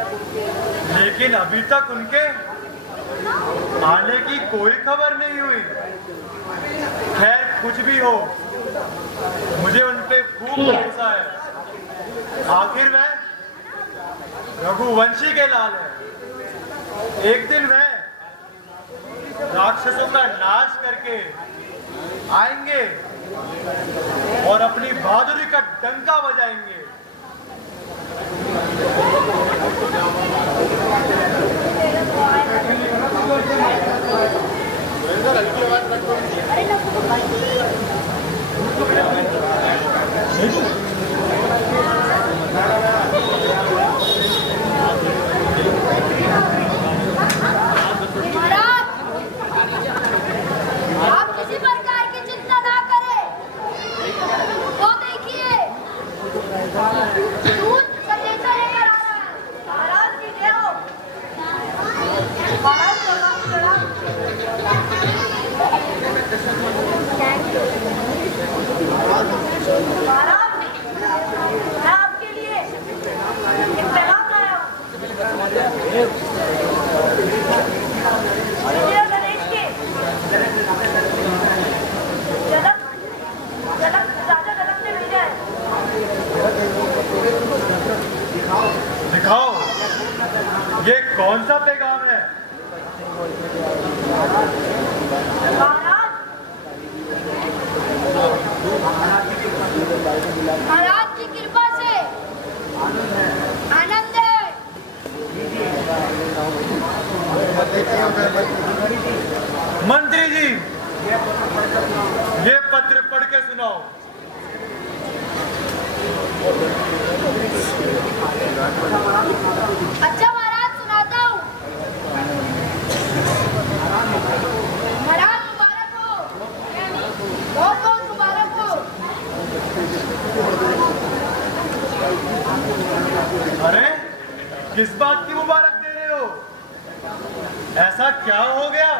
लेकिन अभी तक उनके आने की कोई खबर नहीं हुई। खैर कुछ भी हो, मुझे उन पे खूब भरोसा है। आखिर वह रघुवंशी के लाल है। एक दिन वह राक्षसों का नाश करके आएंगे और अपनी बहादुरी का डंका बजाएंगे। आप किसी प्रकार की चिंता ना करें। तो देखिए, दूध संदेशा लेकर आ रहा है। महाराज की जय हो। महाराज महाराज, मैं आपके लिए एक पैगाम लाया हूँ। गणेश के राजा जनक ने भेजा है। दिखाओ, ये कौन सा पैगाम है? महाराज की कृपा से आनंद है। मंत्री जी, ये पत्र पढ़ के सुनाओ। अच्छा महाराज, सुनाता हूँ। महाराज मुबारक हो, बहुत बहुत मुबारक हो। अरे, किस बात की मुबारक दे रहे हो? ऐसा क्या हो गया?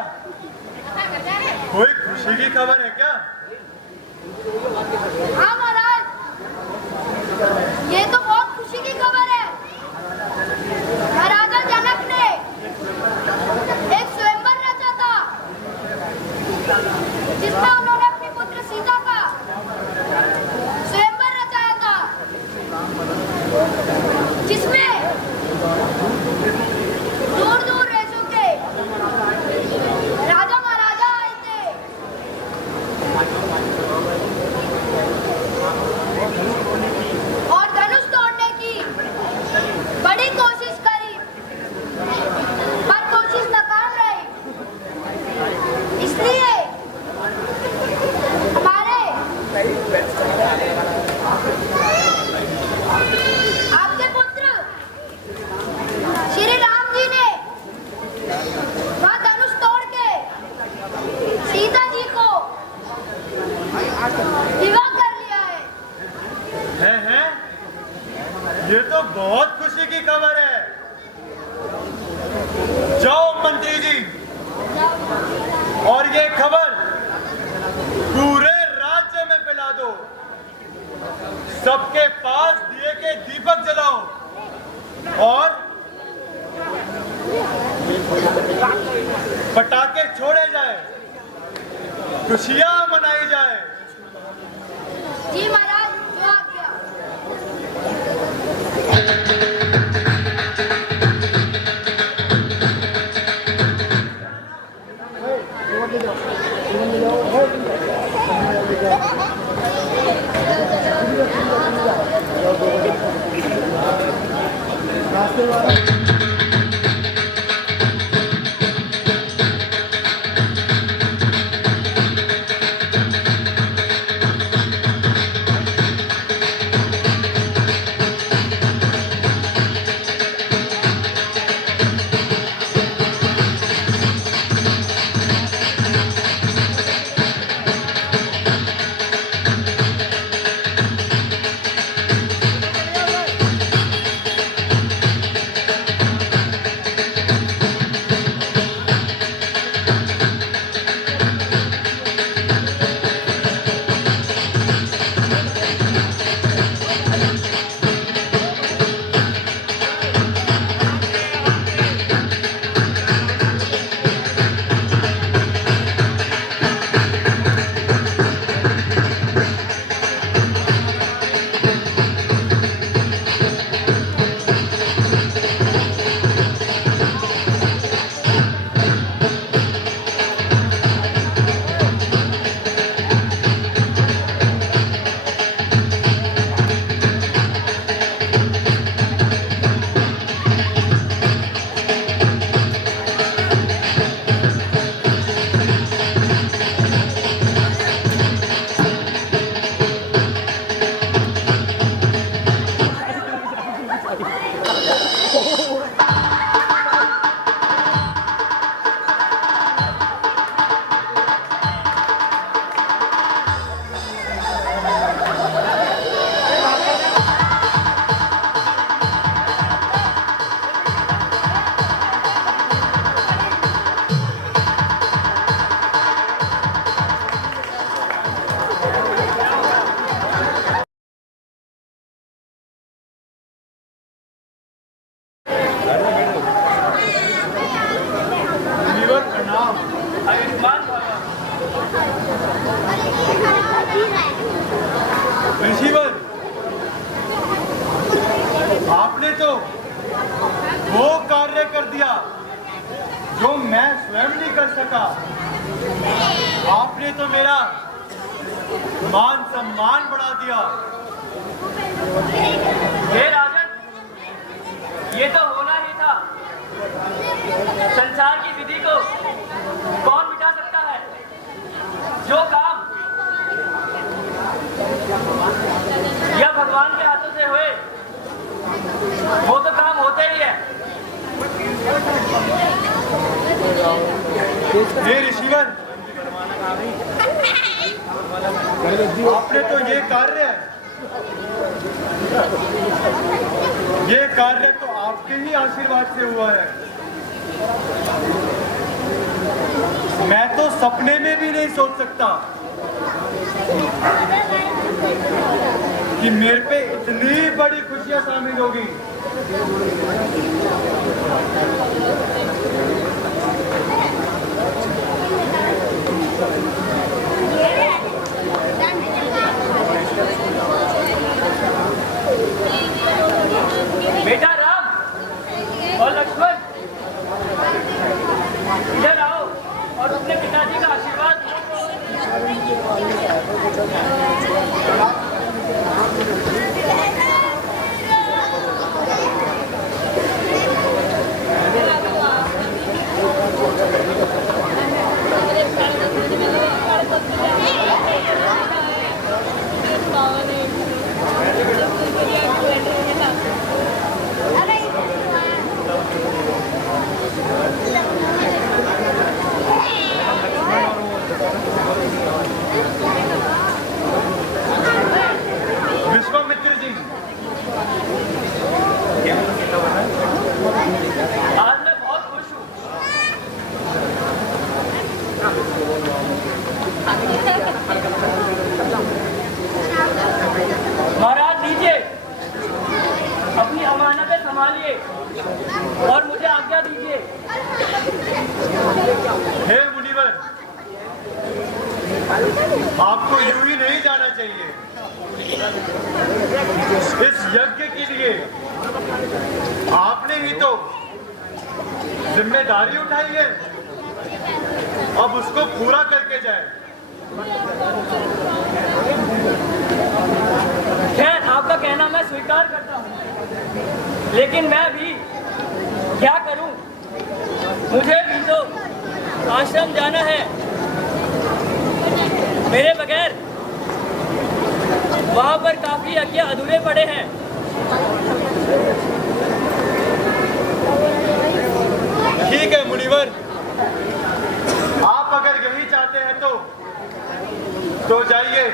कोई खुशी की खबर है क्या? हाँ महाराज, ये तो बहुत खुशी की खबर है। महाराजा जनक ने एक स्वयंवर रचा था, जिसमें उन्होंने अपनी पुत्र सीता का स्वयंवर रचाया था, जिसमें दूर दूर देशों के राजा महाराजा आए थे। और धनुष तोड़ने की बड़ी कोशिश करी, पर कोशिश नाकाम रही। इसलिए हमारे आपके पुत्र श्री राम जी ने वह धनुष तोड़ के सीता जी को विवाह कर लिया है। हैं? ये तो बहुत खुशी की खबर है। जाओ मंत्री जी, और ये खबर पूरे राज्य में फैला दो। सबके पास दिए के दीपक जलाओ और पटाखे छोड़े जाए, खुशियां मनाई जाए। जी महाराज, जो आज्ञा। तो वो कार्य कर दिया जो मैं स्वयं नहीं कर सका। आपने तो मेरा मान सम्मान बढ़ा दिया। हे राजन, ये तो होना ही था। संसार की विधि को कौन मिटा सकता है? जो काम या भगवान के हाथों से हुए वो तो काम होते ही है। हे ऋषिवर, आपने तो ये कार्य तो आपके ही आशीर्वाद से हुआ है। मैं तो सपने में भी नहीं सोच सकता कि मेरे पे इतनी बड़ी खुशियां शामिल होगी। बेटा राम और लक्ष्मण, इधर आओ और अपने पिताजी का आशीर्वाद। विश्वामित्र जी, आज मैं बहुत खुश हूँ। महाराज लीजिए, अपनी अमानतें संभालिए और मुझे आज्ञा दीजिए। हे मुनिवर, आपको यूं ही नहीं जाना चाहिए। इस यज्ञ के लिए आपने ही तो जिम्मेदारी उठाई है, अब उसको पूरा करके जाए। खैर, आपका कहना मैं स्वीकार करता हूँ, लेकिन मैं भी क्या करूं? मुझे भी तो आश्रम जाना है। मेरे बगैर वहां पर काफी यज्ञ अधूरे पड़े हैं। ठीक है मुनिवर, आप अगर यही चाहते हैं तो जाइए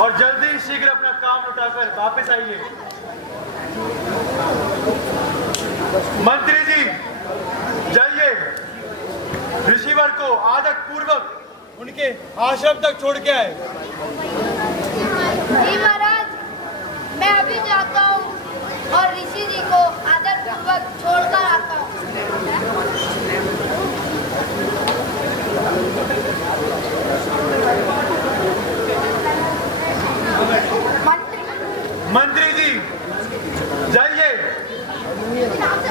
और जल्दी ही शीघ्र अपना काम उठाकर वापस आइए। मंत्री जी, जाइए, ऋषिवर को आदर पूर्वक उनके आश्रम तक छोड़ के आए। जी महाराज, मैं अभी जाता हूँ और ऋषि जी को आदर पूर्वक छोड़कर आता हूँ। मंत्री जी, जाइए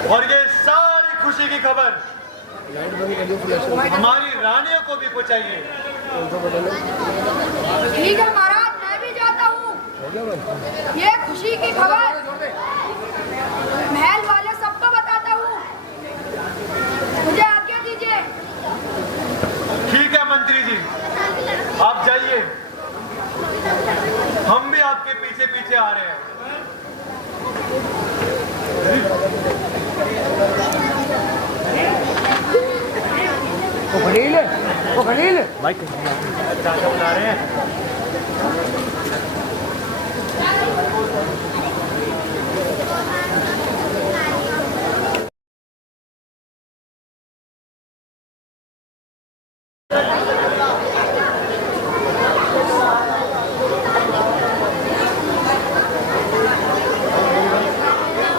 और ये सारी खुशी की खबर हमारी रानियों को भी पहुंचाइए। ठीक है महाराज, मैं भी जाता हूँ। ये खुशी की खबर महल वाले सबको बताता हूँ। मुझे आज्ञा दीजिए। ठीक है मंत्री जी, आप जाइए, हम भी आपके पीछे पीछे आ रहे हैं। वो खलील माइक चाचा बुला रहे हैं।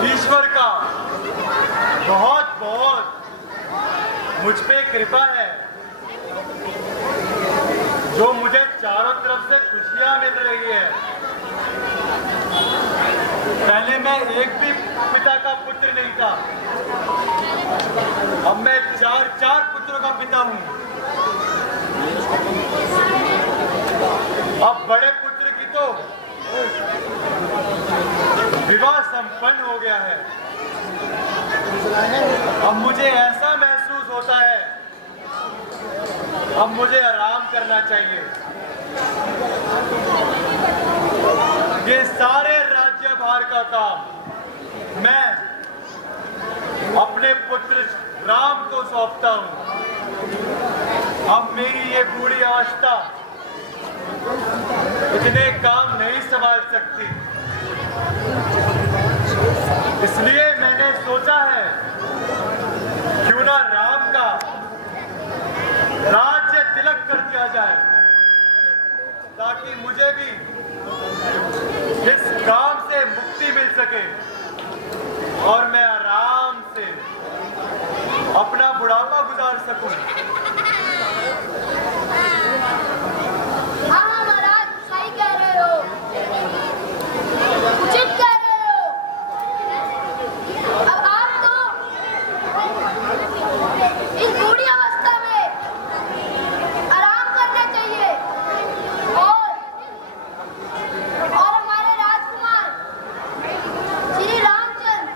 ईश्वर का बहुत बहुत मुझ पे कृपा है, जो मुझे चारों तरफ से खुशियां मिल रही है। एक भी पिता का पुत्र नहीं था। अब मैं चार पुत्रों का पिता हूँ। अब बड़े पुत्र की तो विवाह संपन्न हो गया है। अब मुझे ऐसा महसूस होता है, अब मुझे आराम करना चाहिए। ये सारे राज्यभार का काम मैं अपने पुत्र राम को सौंपता हूं। अब मेरी ये बूढ़ी अवस्था इतने काम नहीं संभाल सकती, इसलिए मैंने सोचा है क्यों ना राम का राज्य तिलक कर दिया जाए, ताकि मुझे भी इस काम से मुक्ति मिल सके और मैं आराम से अपना बुढ़ापा गुजार सकूं। हाँ महाराज, सही कह रहे हो, उचित कह रहे हो। अब आपको इस बूढ़ी अवस्था में आराम करना चाहिए और हमारे राजकुमार श्री रामचंद्र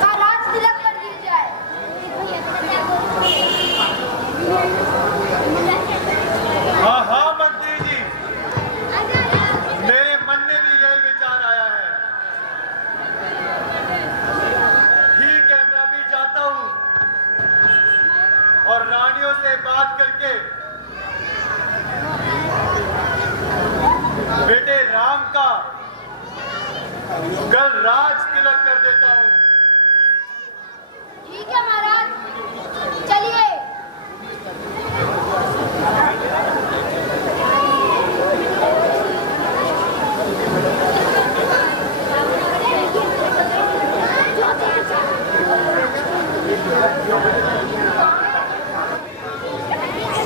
का राज तिलक कर दिया जाए। हाँ हाँ मंत्री जी, मेरे मन में भी यही विचार आया है। ठीक है, मैं अभी जाता हूँ और रानियों से बात करके बेटे राम का कल राज तिलक कर देता हूँ। ठीक है महाराज, चलिए।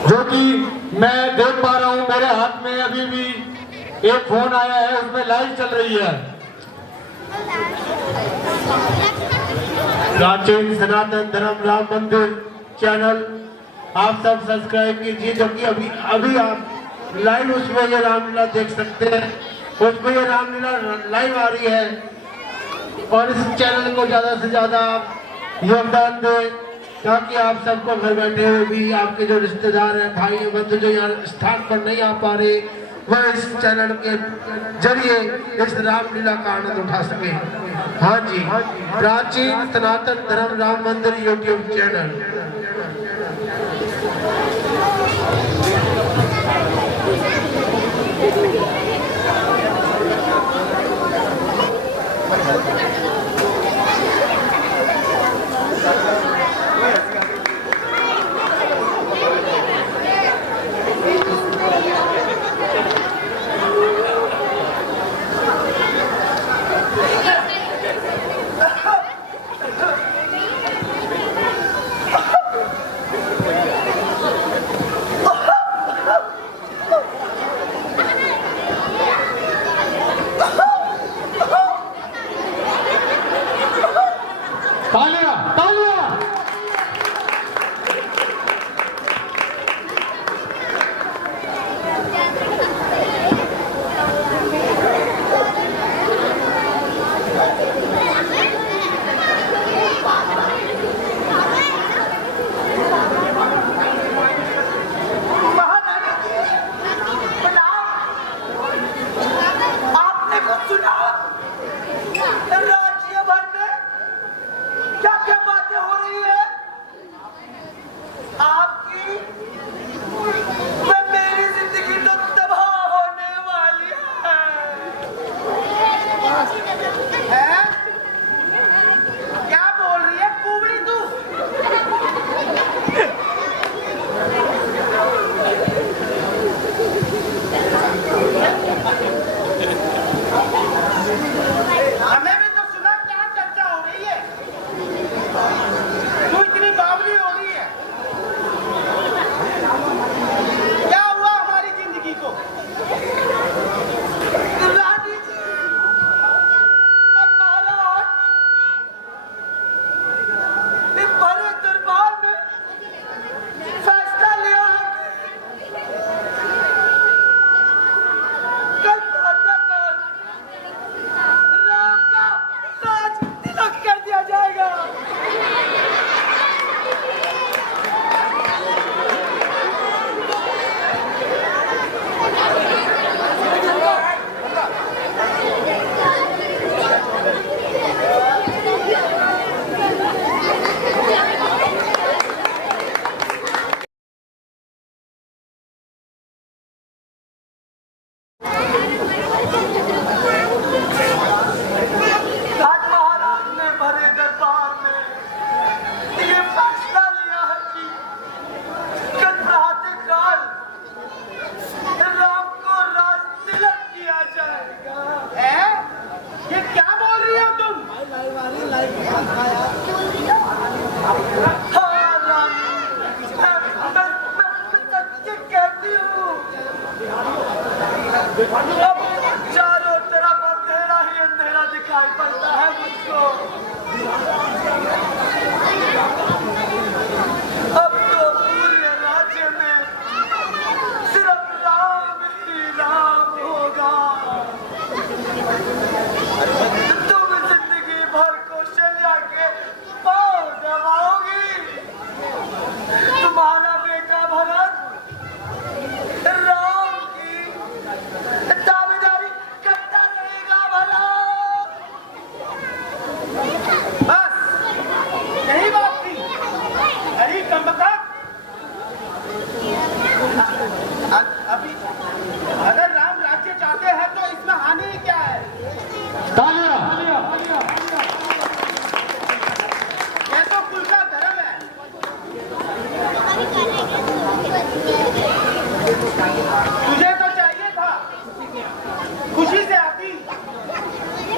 जो कि मैं देख पा रहा हूं, मेरे हाथ में अभी भी एक फोन आया है, उसमें लाइव चल रही है। प्राचीन सनातन धर्म राम मंदिर चैनल आप सब सब्सक्राइब कीजिए, जो कि अभी आप लाइव उसमें ये रामलीला देख सकते हैं। उसमें ये रामलीला लाइव आ रही है और इस चैनल को ज्यादा से ज्यादा योगदान दें, ताकि आप सबको घर बैठे हुए भी आपके जो रिश्तेदार हैं, भाई बंधु जो यहाँ स्थान पर नहीं आ पा रहे, वह इस चैनल के जरिए इस रामलीला का आनंद उठा सके। हाँ जी, प्राचीन सनातन धर्म राम मंदिर यूट्यूब चैनल।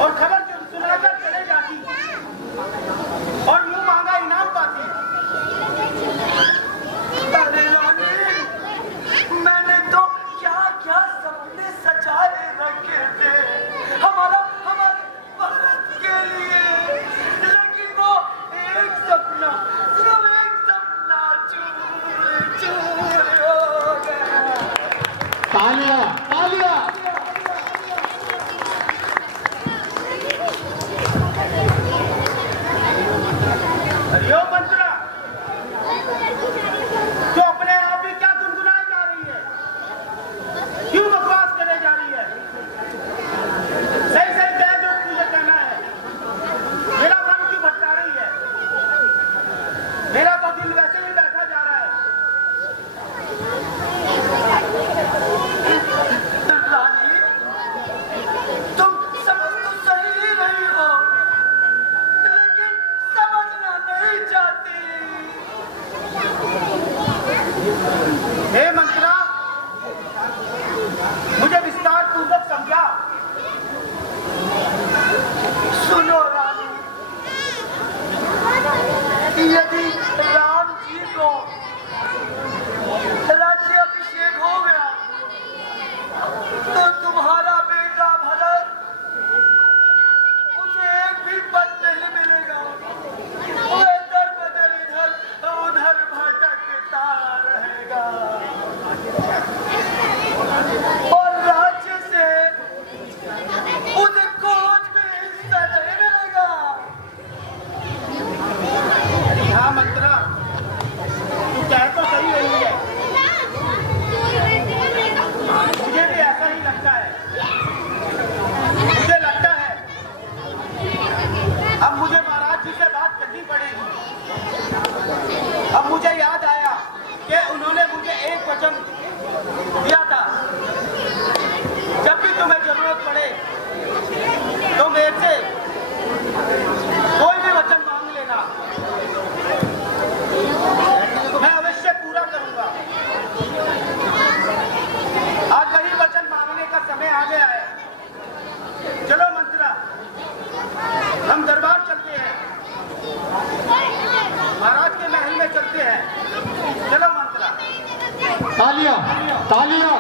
और खबर सुनाकर चले जाती और मुंह मांगा इनाम पाती। अरे रानी, मैंने तो क्या क्या सपने सजाए रखे थे हमारे भारत के लिए, लेकिन वो एक सपना, सिर्फ एक सपना चूर हो गया। तालियां तालियां। अरे मंत्रा, तो अपने आप ही क्या गुनगुनाई जा रही है, क्यों बकवास करे जा रही है? सही सही कह जो तुझे कहना है। मेरा मन क्यों भटका रही है? मेरा तो दिल वैसे ही बैठा जा रहा है। रानी, तुम समझ तो सही रही हो, लेकिन समझना नहीं चाहती। हे मंत्रा, मुझे विस्तार पूर्वक समझा। सुनो रानी, यदि राम जी को राज्याभिषेक हो गया तो तुम्हारा बेटा भरत, उसे एक भी पद नहीं मिलेगा। वो इधर बदल इधर उधर भटकता रहेगा और राज्य से उसे कुछ भी हिस्सा नहीं मिलेगा। हाँ मंत्रा, तू कह तो सही रही है, मुझे भी ऐसा ही लगता है। मुझे लगता है अब मुझे महाराज जी से बात करनी पड़ेगी। अब मुझे याद आया कि उन्होंने मुझे एक वचन दिया था, जब भी तुम्हें जरूरत पड़े तो मेरे से कोई भी वचन मांग लेना, मैं अवश्य पूरा करूंगा। आज वही वचन मांगने का समय आ गया है। चलो मंत्रा, हम दरबार चलते हैं, महाराज के महल में चलते हैं। चलो मंत्रा। तालियां तालियां।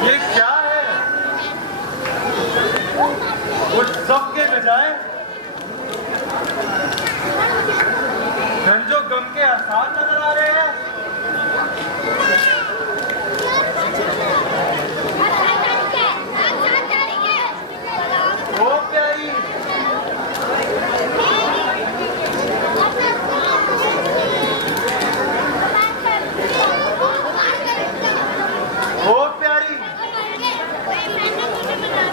ये क्या है? उत्सव के बजाय रंजो गम के आसार नजर आ रहे हैं। ओ प्यारी, ओ प्यारी,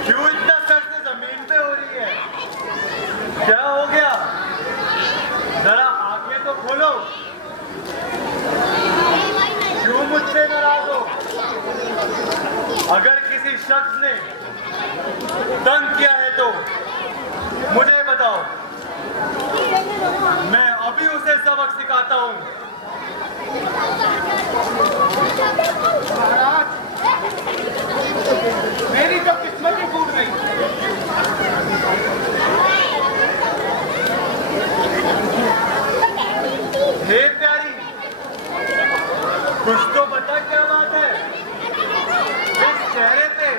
क्यों इतना सर से जमीन पे हो रही है? क्या हो गया? जरा आंखें तो खोलो। क्यों मुझसे नाराज हो? अगर किसी शख्स ने तंग किया है तो मुझे बताओ, मैं अभी उसे सबक सिखाता हूँ। महाराज, मेरी तो किस्मत ही फूट गई। हे प्यारी, कुछ तो बता, क्या बात है? इस चेहरे पे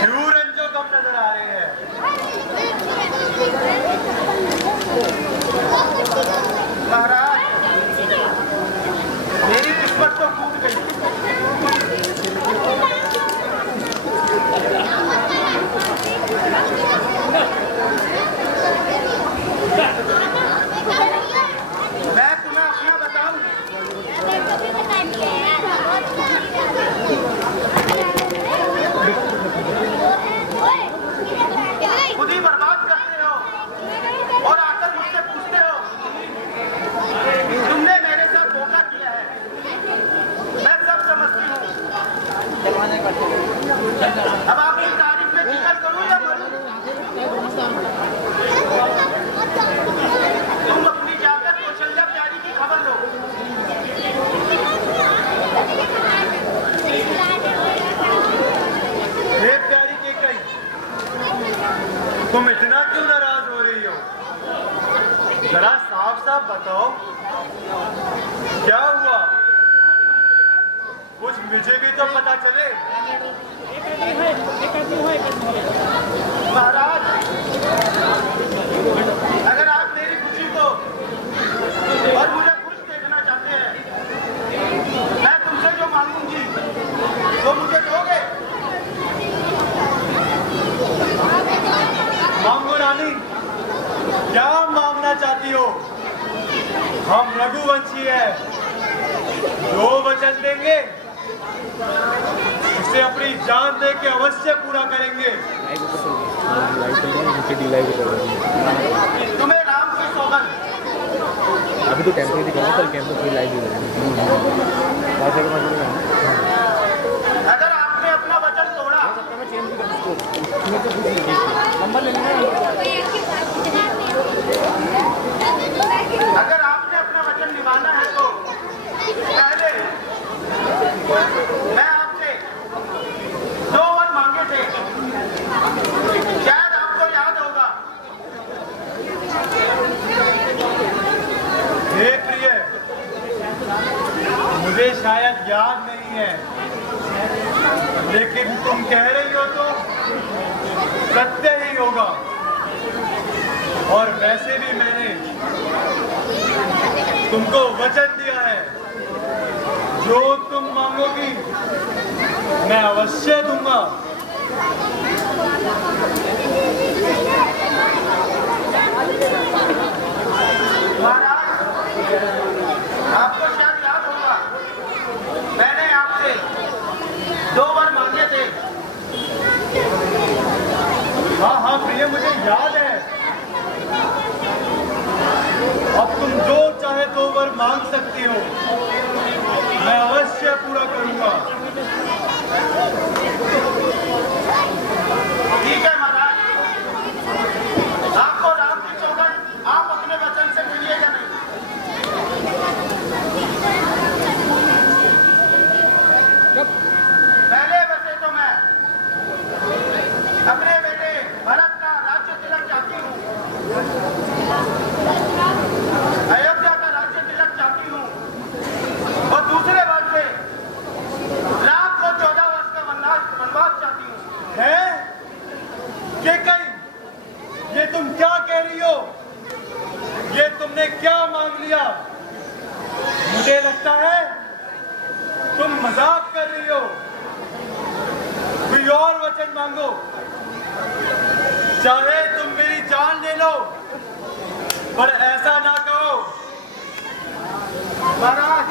क्यों रंजो गम नजर आ रहे हैं? महाराज, मेरी किस्मत तो फूट गई। बताओ, क्या हुआ? कुछ मुझे भी तो पता चले। महाराज, अगर आप मेरी खुशी को और मुझे खुश देखना चाहते हैं, मैं तुमसे जो मांगूंगी वो मुझे दोगे? मांगो रानी, क्या मांगना चाहती हो? हम रघुवंशी है, जो वचन देंगे उसे अपनी जान दे के अवश्य पूरा करेंगे। तुम्हें राम की सौगंध। अभी तो टेम्परेरी दिखा कल कैंप में लाइव अगर आपने अपना वचन तोड़ा नंबर ले लेना। अगर आपने अपना वचन निभाना है तो पहले मैं आपसे 2 वर मांगे थे, शायद आपको याद होगा। हे प्रिय, मुझे शायद याद नहीं है, लेकिन तुम कह रही हो तो सत्य ही होगा। और वैसे भी मैंने तुमको वचन दिया है, जो तुम मांगोगी मैं अवश्य दूंगा। महाराज, आपको शायद याद होगा, मैंने आपसे 2 वर मांगे थे। हाँ हाँ प्रिय, मुझे याद है। अब तुम जो चाहे 2 वर मांग सकती हो, मैं अवश्य पूरा करूंगा। ठीक है महाराज, आपको राम की सौगंध, आप अपने वचन से मिलिएगा नहीं। पहले वैसे तो मैं अपने बेटे भरत का राज्य तिलक चाहती हूँ, अयोध्या का राज्य तिलक चाहती हूँ, और दूसरे बात से राम को 14 वर्ष का वनवास चाहती हूँ। है कि कहीं ये तुम क्या कह रही हो? ये तुमने क्या मांग लिया? मुझे लगता है तुम मजाक कर रही हो। कोई और वचन मांगो, चाहे तुम मेरी जान ले लो, पर ऐसा ना कहो। महाराज,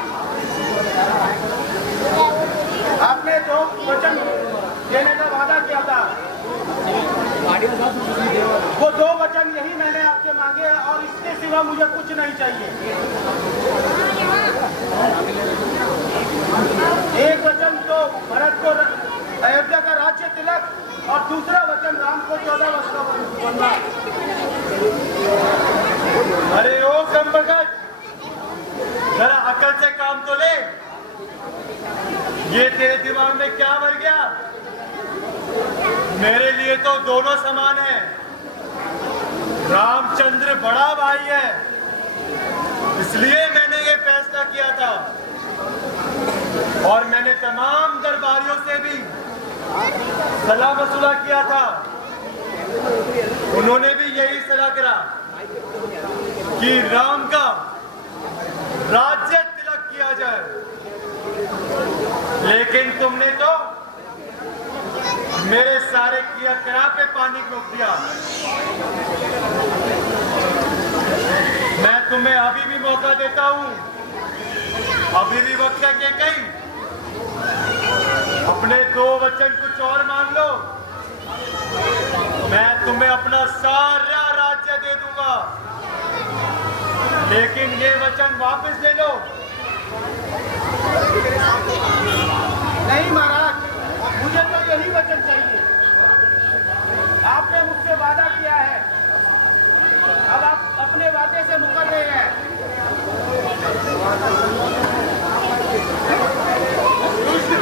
आपने जो वचन देने का वादा किया था, वो 2 वचन यही मैंने आपसे मांगे हैं, और इसके सिवा मुझे कुछ नहीं चाहिए। एक वचन तो भरत को अयोध्या का राज्य तिलक, और दूसरा वचन राम को 14 वर्ष का वनवास। अरे ओ ब्रह्मगत, जरा अकल से काम तो ले। ये तेरे दिमाग में क्या भर गया? मेरे लिए तो दोनों समान है। रामचंद्र बड़ा भाई है, इसलिए मैंने ये फैसला किया था। और मैंने तमाम दरबारियों से भी सलाह मशुरा किया था, उन्होंने भी यही सलाह करा कि राम का राज्य तिलक किया जाए। लेकिन तुमने तो मेरे सारे क्रियाकलाप पे पानी रोक दिया। मैं तुम्हें अभी भी मौका देता हूं, अभी भी वक्त है कि कहीं अपने 2 वचन कुछ और मांग लो, मैं तुम्हें अपना सारा राज्य दे दूंगा। लेकिन ये वचन वापस ले लो। नहीं महाराज, मुझे तो यही वचन चाहिए। आपने मुझसे वादा किया है, अब आप अपने वादे से मुकर रहे हैं।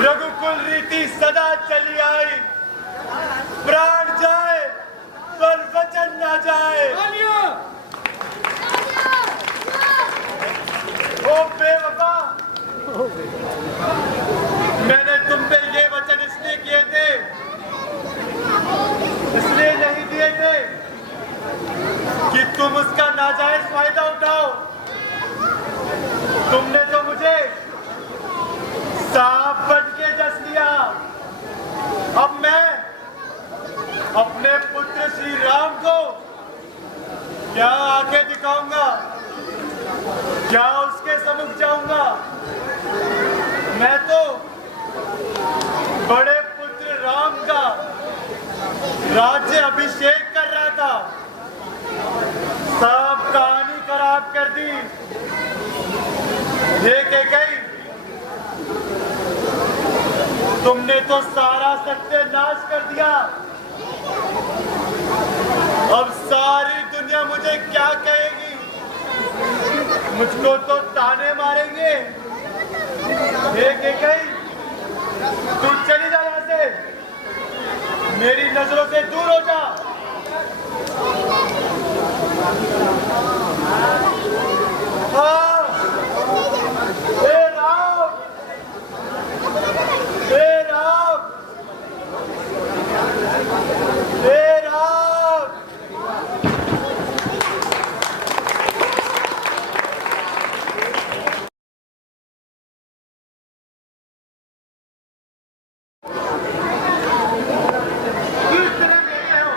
रघुकुल रीति सदा चली आई, प्राण जाए पर वचन ना जाए। श्री राम को क्या आंखें दिखाऊंगा, क्या उसके सम्मुख जाऊंगा। मैं तो बड़े पुत्र राम का राज्य अभिषेक कर रहा था, सब कहानी खराब कर दी। देखे गई, तुमने तो सारा सत्यानाश कर दिया। अब सारी दुनिया मुझे क्या कहेगी, मुझको तो ताने मारेंगे। देखे गई, तू चली जा यहाँ से, मेरी नजरों से दूर हो जा। हाँ, हे राम, हे राम, हे राम। किस तरह देते हो?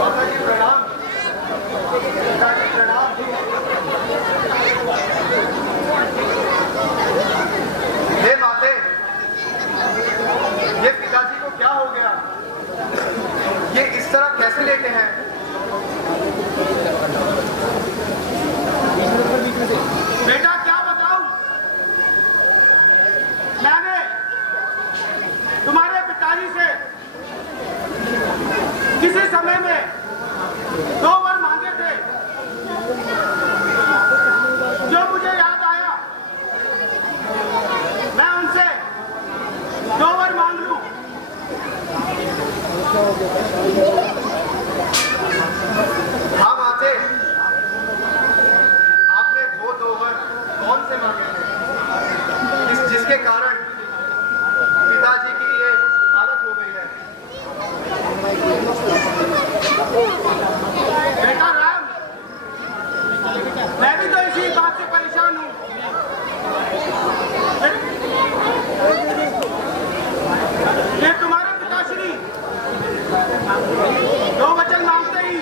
माता जी प्रणाम, पिताजी प्रणाम। हे माते, ये पिताजी को क्या हो गया? ये इस तरह कैसे लेटे हैं? बेटा क्या बताऊं? मैंने तुम्हारे पिताजी से किसी समय में 2 वर मांगे थे, जो मुझे याद आया मैं उनसे 2 वर मांग लूं। हाँ माते, आपने वो 2 वर कौन से मांगे थे, जिसके कारण पिताजी की ये हालत हो गई है? बेटा राम, मैं भी तो इसी बात से परेशान हूं। ये तुम्हारे पिताश्री 2 वचन मांगते ही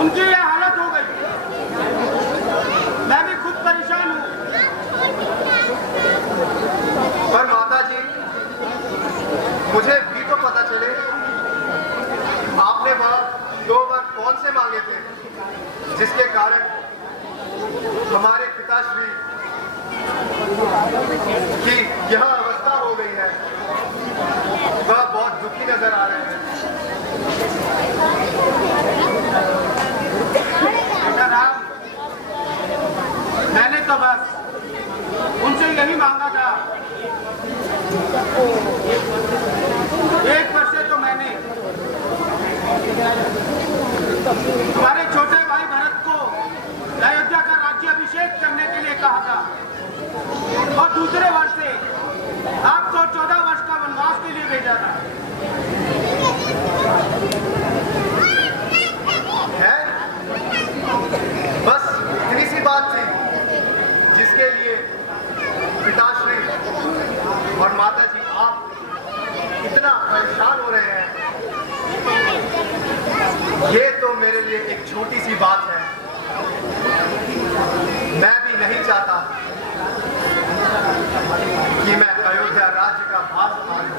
उनकी यह हालत हो गई। मैं भी खुद परेशान हूं। पर माता जी, मुझे भी तो पता चले, आपने वह 2 वर कौन से मांगे थे, जिसके कारण हमारे पिताश्री की यह अवस्था हो गई है। वह बहुत दुखी नजर आ रहे हैं। बेटा राम, मैंने तो बस उनसे यही मांगा था। एक वर्ष से तो मैंने तुम्हारे छोटे भाई भरत को अयोध्या का राज्य अभिषेक करने के लिए कहा था, और दूसरे वर्ष से आपको 14 वर्ष का वनवास के लिए भेजा था। है? बस इतनी सी बात थी जिसके लिए पिताश्री और माता जी आप इतना परेशान हो रहे हैं। ये तो मेरे लिए एक छोटी सी बात है। मैं भी नहीं चाहता कि मैं अयोध्या राज्य का भार संभालूं।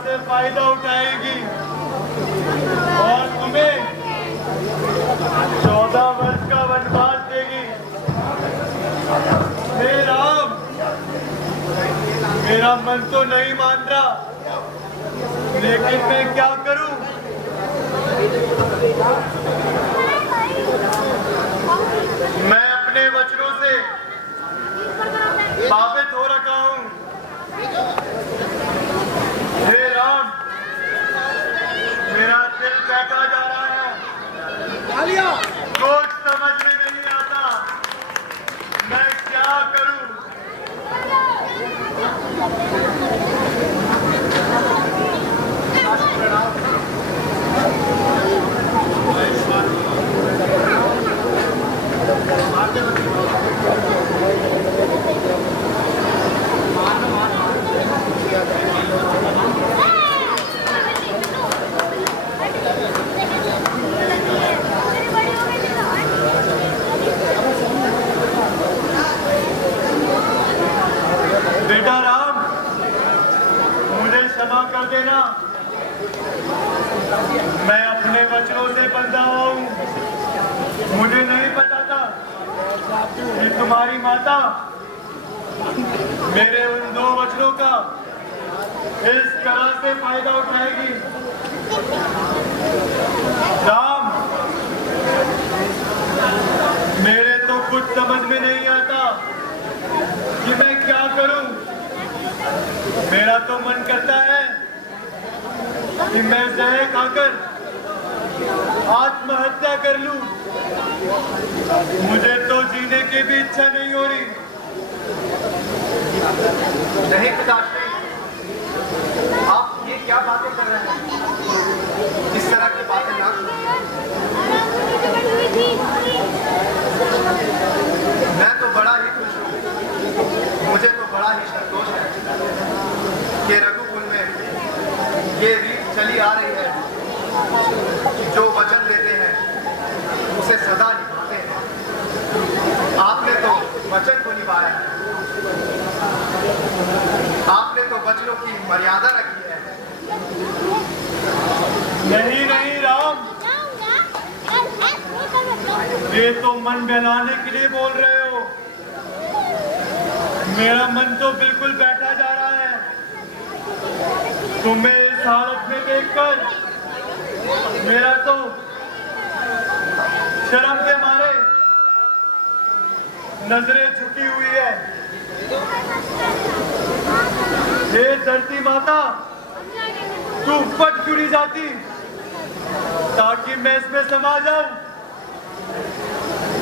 से फायदा उठाएगी और तुम्हें 14 वर्ष का वनवास देगी। हे राम, मेरा मन तो नहीं मान रहा, लेकिन मैं क्या करूं? मैं अपने वचनों से साबित हो रखा हूं। हे राम, मेरा दिल बैठा जा रहा है, कुछ समझ में नहीं आता, मैं क्या करूं? बेटा राम, मुझे क्षमा कर देना, मैं अपने वचनों से बंधा हुआ हूं। मुझे नहीं पता था कि तुम्हारी माता मेरे उन 2 वचनों का इस तरह से फायदा उठाएगी। राम, मेरे तो कुछ समझ में नहीं आता कि मैं क्या करूं। मेरा तो मन करता है कि मैं जहर खाकर आत्महत्या कर लूं। मुझे तो जीने की भी इच्छा नहीं हो रही। नहीं पिताश्री, आप ये क्या बातें कर रहे हैं? इस तरह की बातें ना कीजिए। मैं तो बड़ा ही खुश हूँ, मुझे तो बड़ा ही संतोष है कि रघुकुल में ये रीत चली आ रही है, जो वचन देते हैं उसे सदा निभाते हैं। आपने तो वचन को निभाया है, आपने तो वचनों की मर्यादा रखी है। नहीं नहीं राम, ये तो मन बहलाने के लिए बोल रहे हो। मेरा मन तो बिल्कुल बैठा जा रहा है। तुम्हें इस हालत में देखकर मेरा तो शर्म के मारे नजरें झुकी हुई है। हे धरती माता, तू फट क्यों नहीं जाती ताकि मैं इसमें समा जाऊं?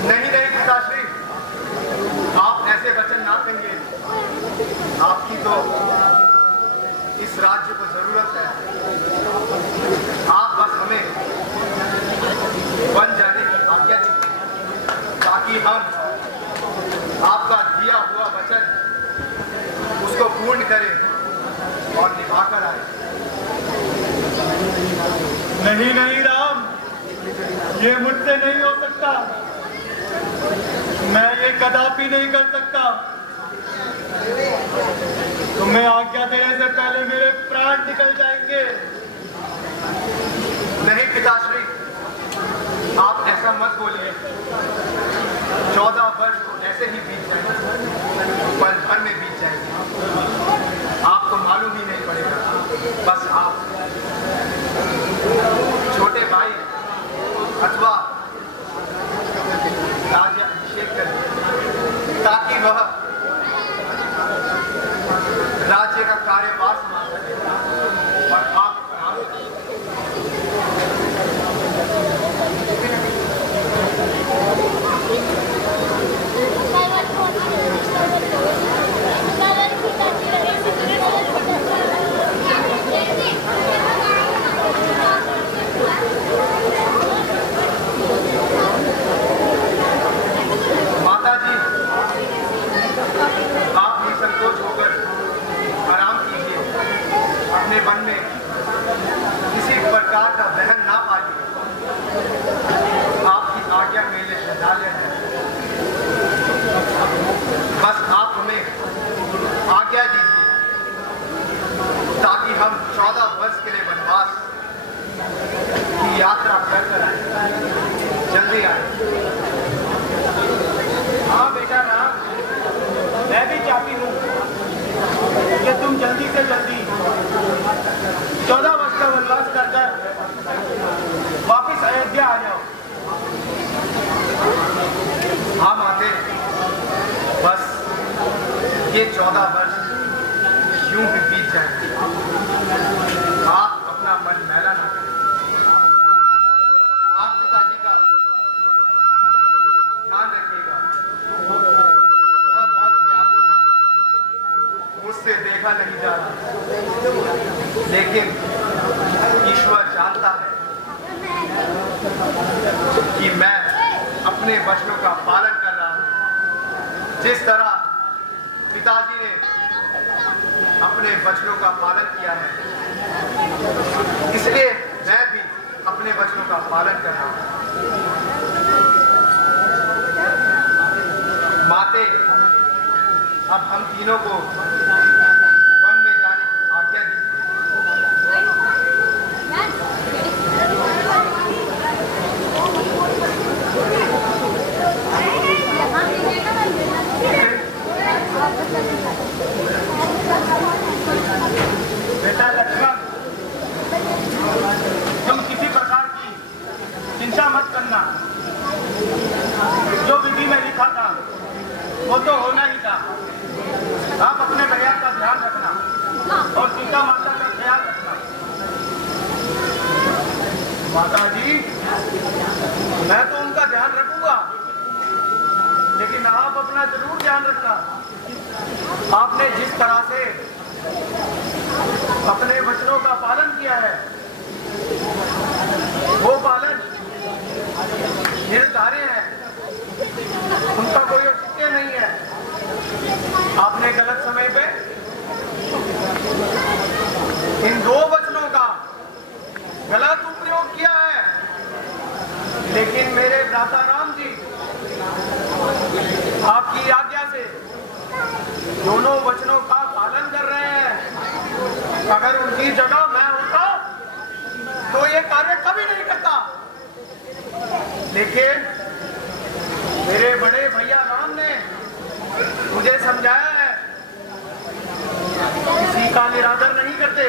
नहीं नहीं पिताश्री, आप ऐसे वचन ना कहिए। आपकी तो इस राज्य को जरूरत है। आप बस हमें बन जाने की आज्ञा दीजिए ताकि हम आपका दिया हुआ वचन उसको पूर्ण करें और निभाकर आए। नहीं नहीं राम, ये मुझसे नहीं हो सकता। मैं ये कदापि नहीं कर सकता। तुम्हें आज्ञा देने से पहले मेरे प्राण निकल जाएंगे। नहीं पिताश्री, आप ऐसा मत बोलिए। 14 वर्ष तो ऐसे ही बीत जाएंगे, पल भर में बीत जाएंगे, आपको मालूम ही नहीं पड़ेगा। बस आप छोटे भाई अथवा राज्याभिषेक करें ताकि वह राज्य का कार्यभार संभाल सके और आप माता जी, ये 14 वर्ष यूं ही बीत जाएंगे। आप अपना मन मैला ना करें। आप पिताजी का ध्यान रखिएगा। वह बहुत व्याकुल है, मुझसे देखा नहीं जा रहा, लेकिन ईश्वर जानता है कि मैं अपने वचनों का पालन कर रहा हूं। जिस तरह पिताजी ने अपने वचनों का पालन किया है, इसलिए मैं भी अपने वचनों का पालन कर रहा हूं। माते, अब हम तीनों को वन में जाने की आज्ञा दीजिए। बेटा लक्ष्मण, तुम किसी प्रकार की चिंता मत करना। जो विधि में लिखा था वो तो होना ही था। आप अपने भैया का ध्यान रखना और सीता माता का ख्याल रखना। माता जी, मैं तो उनका ध्यान रखूंगा, लेकिन आप अपना जरूर ध्यान रखना। आपने जिस तरह से अपने वचनों का पालन किया है, वो पालन निर्धारे हैं, उनका कोई औचित्य नहीं है। आपने गलत समय पे इन 2 वचनों का गलत उपयोग किया है, लेकिन मेरे भ्राता राम जी आपकी आज्ञा से दोनों वचनों का पालन कर रहे हैं। अगर उनकी जगह मैं होता तो ये कार्य कभी नहीं करता, लेकिन मेरे बड़े भैया राम ने मुझे समझाया है, किसी का निरादर नहीं करते।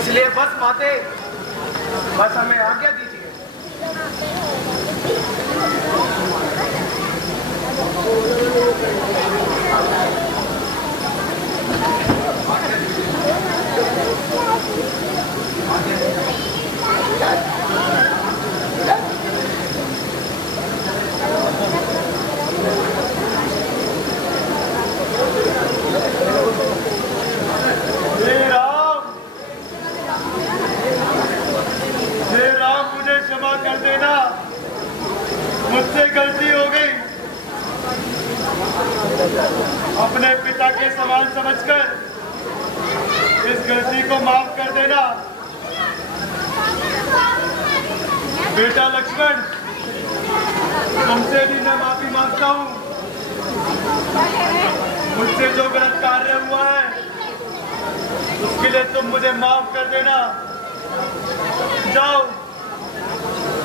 इसलिए बस माते, बस हमें आज्ञा दीजिए। हे राम, मुझे क्षमा कर देना, मुझसे गलती हो गई। अपने पिता के समान समझकर इस गलती को माफ कर देना। बेटा लक्ष्मण, तुमसे भी मैं माफी मांगता हूँ। मुझसे जो गलत कार्य हुआ है उसके लिए तुम मुझे माफ कर देना। जाओ,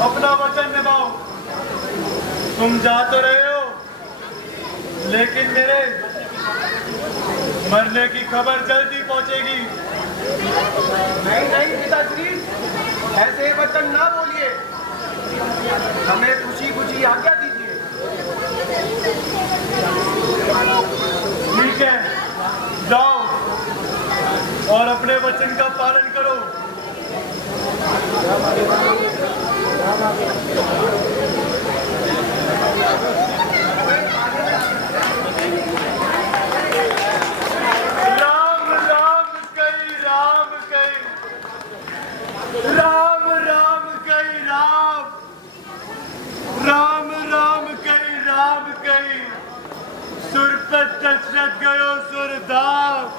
अपना वचन निभाओ। तुम जा तो रहे हो, लेकिन मेरे मरने की खबर जल्दी पहुंचेगी। नहीं नहीं पिताश्री, ऐसे वचन ना बोलिए। हमें खुशी खुशी आज्ञा दीजिए। ठीक है, जाओ और अपने वचन का पालन करो। राम राम कई राम कई, राम राम कई राम, राम राम कई राम कई, सुर पर दशरथ गयो सुरधाम।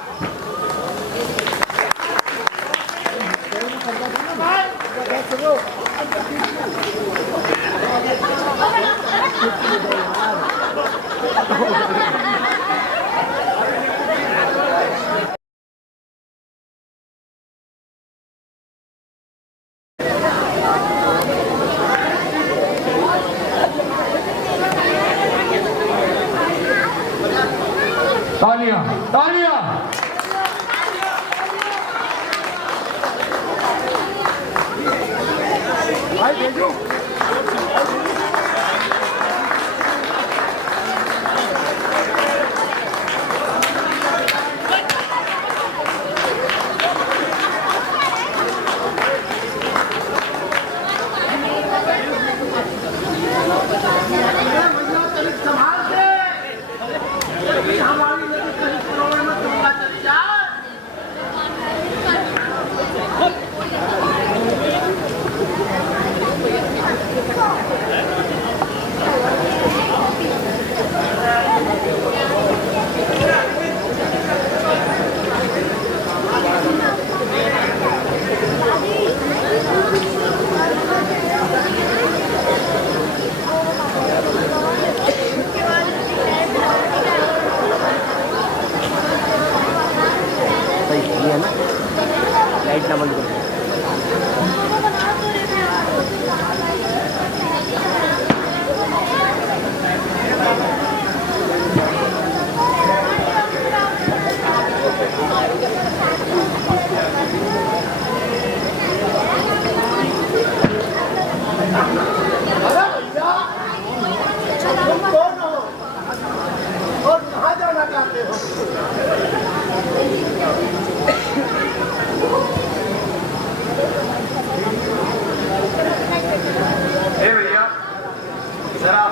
तालियां तालियां। भाई भेजो।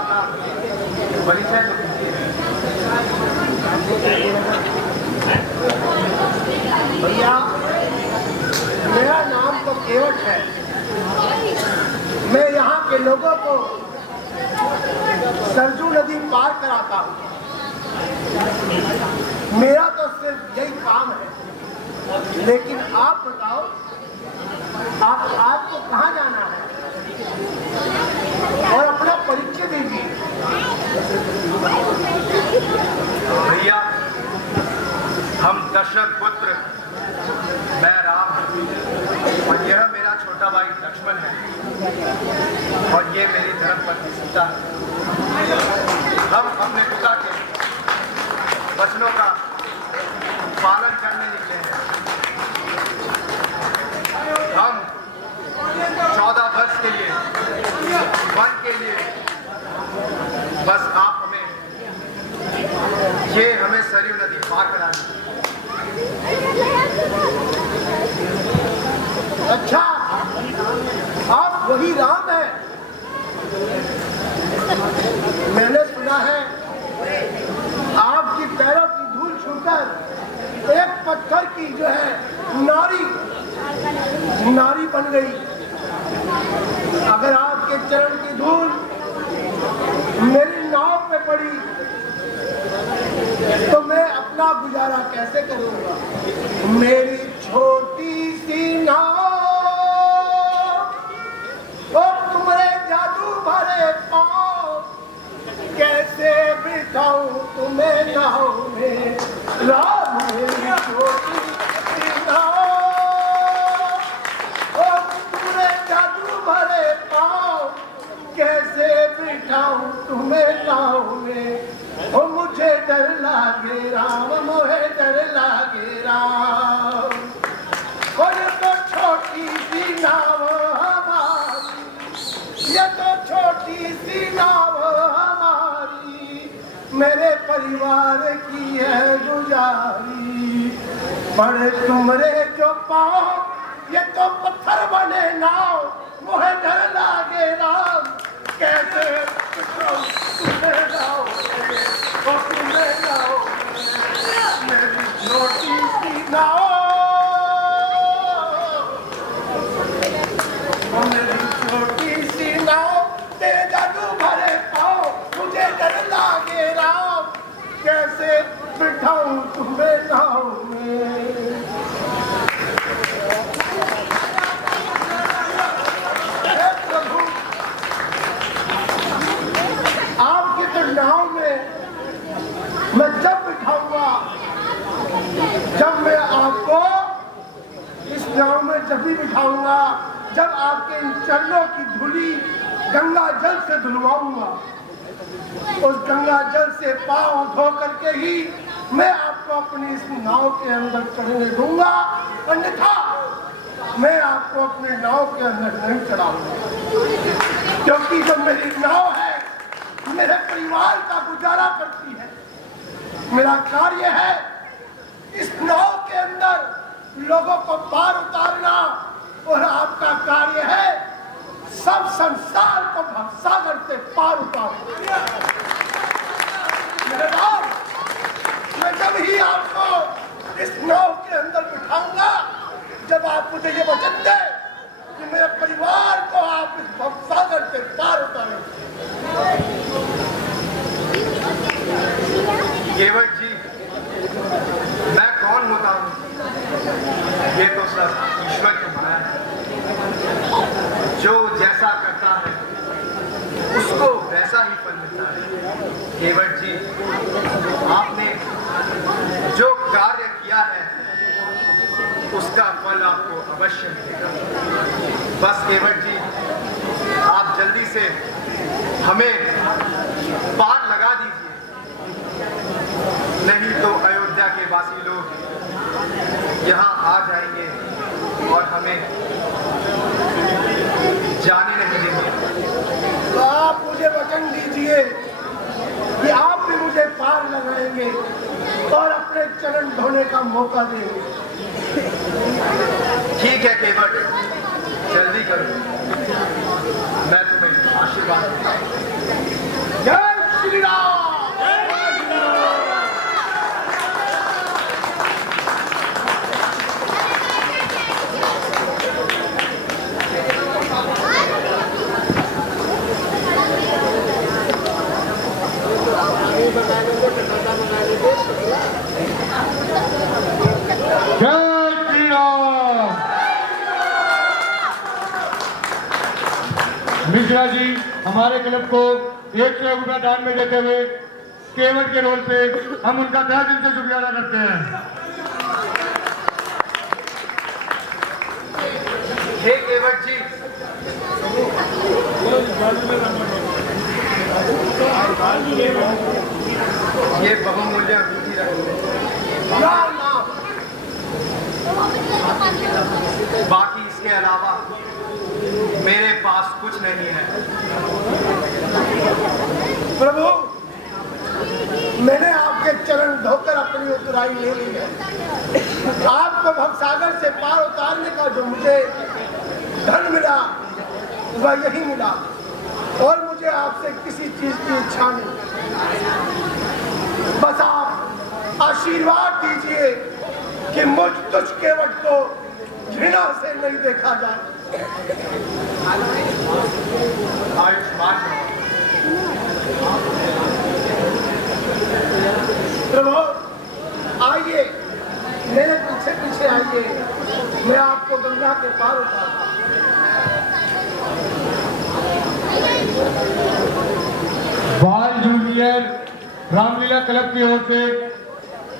अपना परिचय तो कीजिए। भैया, मेरा नाम तो केवट है। मैं यहाँ के लोगों को सरजू नदी पार कराता हूँ। मेरा तो सिर्फ यही काम है। लेकिन आप बताओ, आपको कहाँ जाना है और अपना परिचय दीजिए। भैया, हम दशरथ पुत्र, मैं राम और यह मेरा छोटा भाई लक्ष्मण है और ये मेरी धर्मपत्नी सीता है। हम अपने पिता के वचनों का पालन करने निकले हैं। हम 14 वर्ष के लिए वन के लिए, बस आप हमें सरयू नदी पार करा दी। अच्छा, आप वही राम हैं? मैंने सुना है आपकी पैरों की धूल छूकर एक पत्थर की जो है नारी बन गई। अगर आपके चरण की धूल मेरी नाव पे पड़ी तो मैं अपना गुजारा कैसे करूंगा? मेरी छोटी सी नाव और तुम्हारे जादू भरे पाँव, कैसे बिठाऊं तुम्हें नाव में राम। मेरी छोटी सी नाव और तुम्हारे जादू भरे पाँव, कैसे बिठाऊं तुम्हें नाव में। ओ मुझे डर लागे राम, मुझे डर लागे राम। और ये तो छोटी सी नाव हमारी, ये तो छोटी सी नाव हमारी, मेरे परिवार की है गुजारी। पर तुम्हारे जो पाँव ये तो पत्थर बने नाव, मुझे डर लागे राम। कैसे तुम्हें नाव मेरी छोटी सी नाव, मेरी छोटी सी नाव, तेरे जादू भरे पाँव, मुझे डर लागे राम। कैसे बिठाऊं तुम्हें नाव में। प्रभु, आपकी तो नाव में मैं जब बिठाऊंगा, जब मैं आपको इस नाव में जब भी बिठाऊंगा, जब आपके इन चरणों की धूली गंगा जल से धुलवाऊंगा, उस गंगा जल से पांव धो करके ही मैं आपको अपनी इस नाव के अंदर चढ़ने दूंगा। अन्यथा मैं आपको अपनी नाव के अंदर नहीं चढ़ाऊंगा, क्योंकि जो मेरी नाव है मेरे परिवार का गुजारा करती है। मेरा कार्य है इस नाव के अंदर लोगों को पार उतारना, और आपका कार्य है सब संसार को भवसागर से पार उतारना। मेरे राम, मैं जब ही आपको इस नाव के अंदर बिठाऊंगा, जब आप मुझे ये वचन दे कि मेरे परिवार को आप इस भवसागर से पार उतारेंगे। केवट जी, मैं कौन होता हूँ? ये तो सब ईश्वर की माया है। जो जैसा करता है उसको वैसा ही फल मिलता है। केवट जी, आपने जो कार्य किया है उसका फल आपको अवश्य मिलेगा। बस केवट जी, आप जल्दी से हमें पार लगा दीजिए, नहीं तो अयोध्या के वासी लोग यहाँ आ जाएंगे और हमें जाने नहीं देंगे। तो आप मुझे वचन दीजिए कि आप भी मुझे पार लगाएंगे और अपने चरण धोने का मौका देंगे। ठीक है केवट, जल्दी करो, मैं तुम्हें आशीर्वाद दूंगा। मिश्रा जी हमारे क्लब को 100 रुपया दान में देते हुए केवट के रोल पे हम उनका तहे दिल से शुक्रिया अदा करते हैं। हे केवट जी, ये बहुमूल्य अंगूठी रखें। बाकी इसके अलावा मेरे पास कुछ नहीं है। प्रभु, मैंने आपके चरण धोकर अपनी उतराई ले ली है। आपको भवसागर से पार उतारने का जो मुझे धन मिला वह यही मिला, और मुझे आपसे किसी चीज की इच्छा नहीं। बस आप आशीर्वाद दीजिए कि मुझ तुझ केवट को घृणा से नहीं देखा जाए। आयुष्मान प्रभु, आइए मेरे पीछे पीछे आइए, मैं आपको गंगा के पार उतारता हूं। बाल जूनियर रामलीला क्लब की ओर से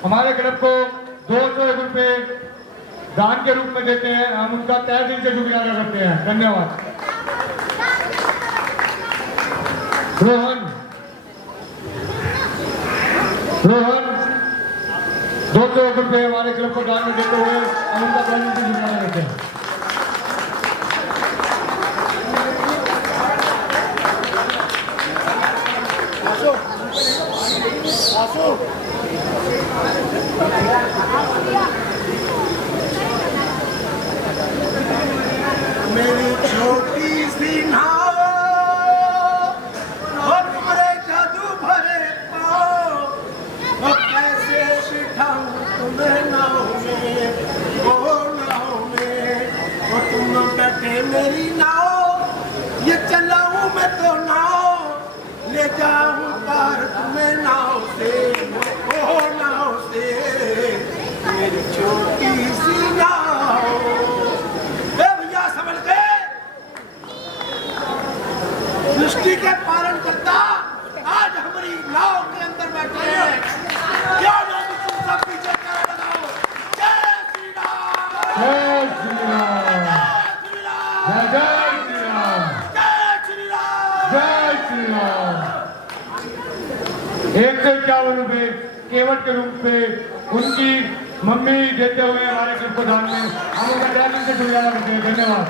हमारे क्लब को 200 रुपए दान के रूप में देते हैं। हम उनका तहे दिल से शुक्रिया अदा करते हैं। धन्यवाद। रोहन 200 रुपए हमारे क्लब को दान में देते हुए हम उनका तहे दिल से शुक्रिया अदा करते हैं। मेरी छोटी सी नाव और तुम्हारे जादू भरे पाँव, और कैसे बिठाऊं तुम्हें नाव में, वो नाव में, और तुम बैठे मेरी नाव, ये चलाऊं मैं तो नाव, ले जाऊं पार तुम्हें नाव से, वो नाव से, मेरी छोटी सी नाव। समझ गए? सृष्टि के पालन करता आज हमारी नाव के अंदर बैठे हैं। क्या नाम तुम सब पीछे कर लगाओ। जय श्री राम, जय श्री राम, जय जय श्री राम, जय श्री राम, जय श्री राम। 151 रुपए केवट के रूप में उनकी मम्मी देते हुए हमारे क्लब को दान में हम उनका तहे दिल से शुक्रिया अदा करते हैं। धन्यवाद।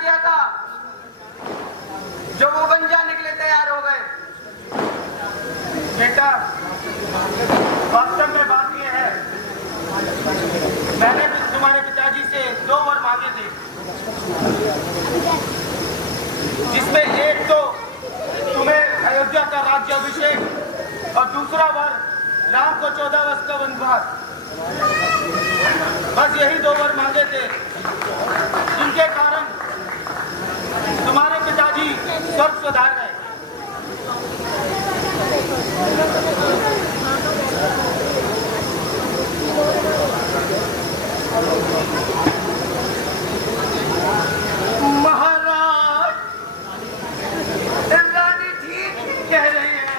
किया था जो वो बन जाने के लिए तैयार हो गए। बेटा, वास्तव में बात यह है, मैंने भी तुम्हारे पिताजी से 2 वर मांगे थे, जिसमें एक तो तुम्हें अयोध्या का राज्याभिषेक और दूसरा वर राम को 14 वर्ष का वनवास। बस यही 2 वर मांगे थे, जिनके कारण तुम्हारे पिताजी स्वर्ग सुधार गए। महाराज, रानी ठीक कह रहे हैं।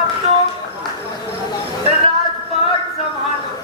अब तो राजपाट संभालो।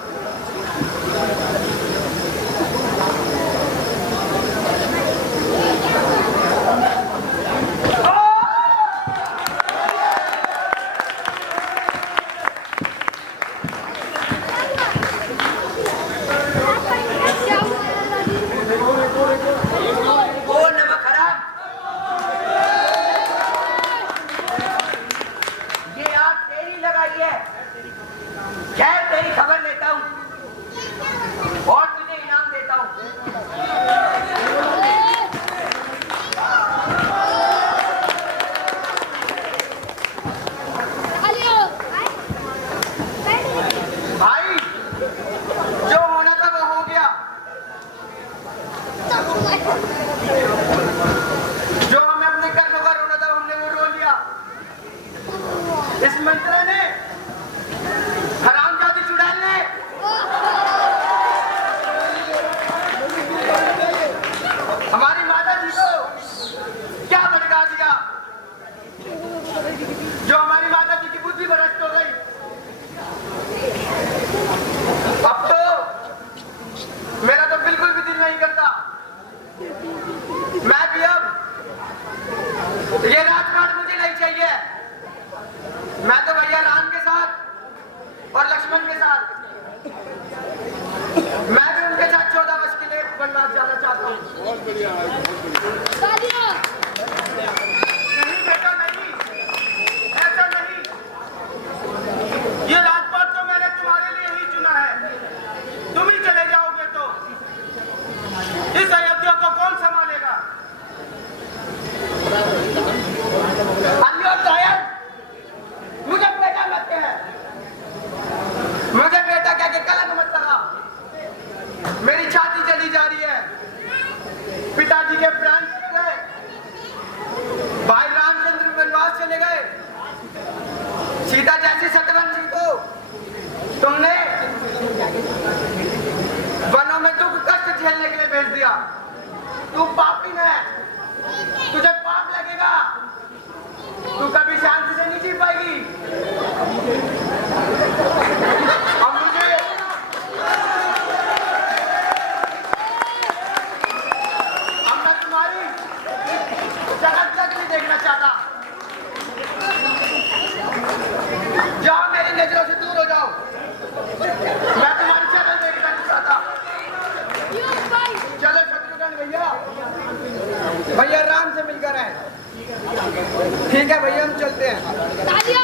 भैया राम से मिलकर आए। ठीक है भैया, हम चलते हैं। तालिया।